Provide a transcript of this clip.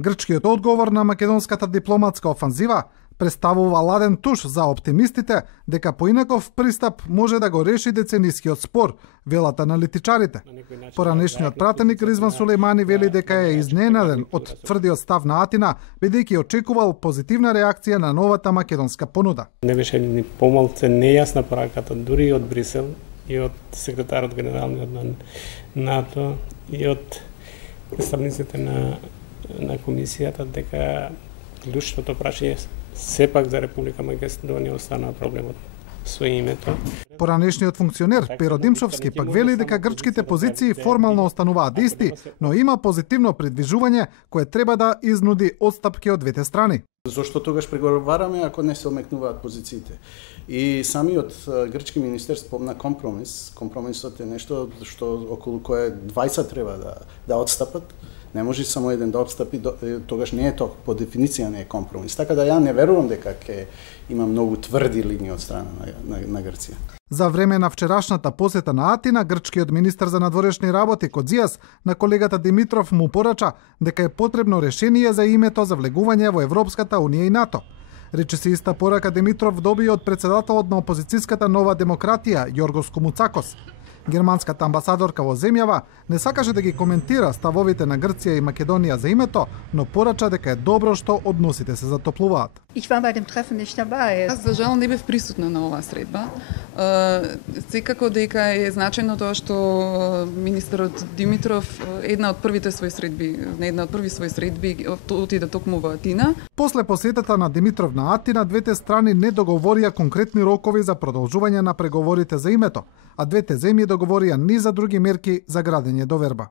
Грчкиот одговор на македонската дипломатска офанзива представува ладен туш за оптимистите дека поинаков пристап може да го реши деценискиот спор, велат аналитичарите. Поранешниот пратеник Ризван Сулеймани вели дека е изненаден од тврдиот став на Атина, бидејќи очекувал позитивна реакција на новата македонска понуда. Не беше ни помалку нејасна пораката дури од Брисел и од секретарот генералниот на НАТО и од представниците на комисијата дека клучното прашање сепак за Република Македонија останува проблемот со името. Поранешниот функционер Перо Димшовски пак вели дека грчките позиции формално остануваат исти, но има позитивно придвижување кое треба да изнуди отстапки од двете страни. Зошто тогаш преговараме ако не се омекнуваат позициите? И самиот грчки министер спомна компромис. Компромисот е нешто што околу кое 20 треба да отстапат. Не може само еден да отстапи, тогаш не е тоа, по дефиниција не е компромис. Така да ја не верувам дека ќе има многу тврди линии од страна на Грција. За време на вчерашната посета на Атина, грчкиот министер за надворешни работи Кодзијас на колегата Димитров му порача дека е потребно решение за името за влегување во Европската унија и НАТО. Речиси иста порака Димитров доби од председателот на опозицијската Нова демократија Јоргос Комуцакос. Германската амбасадорка во земјава не сакаше да ги коментира ставовите на Грција и Македонија за името, но порача дека е добро што односите се затоплуваат. Ich war bei dem Treffen nicht dabei. Аз за жал не бев присутна на оваа средба. Секако дека е значајно тоа што министерот Димитров на една од први своји средби отиде токму во Атина. После посетата на Димитров на Атина, двете страни не договорија конкретни рокови за продолжување на преговорите за името, а двете земји договорија низ за други мерки за градење доверба.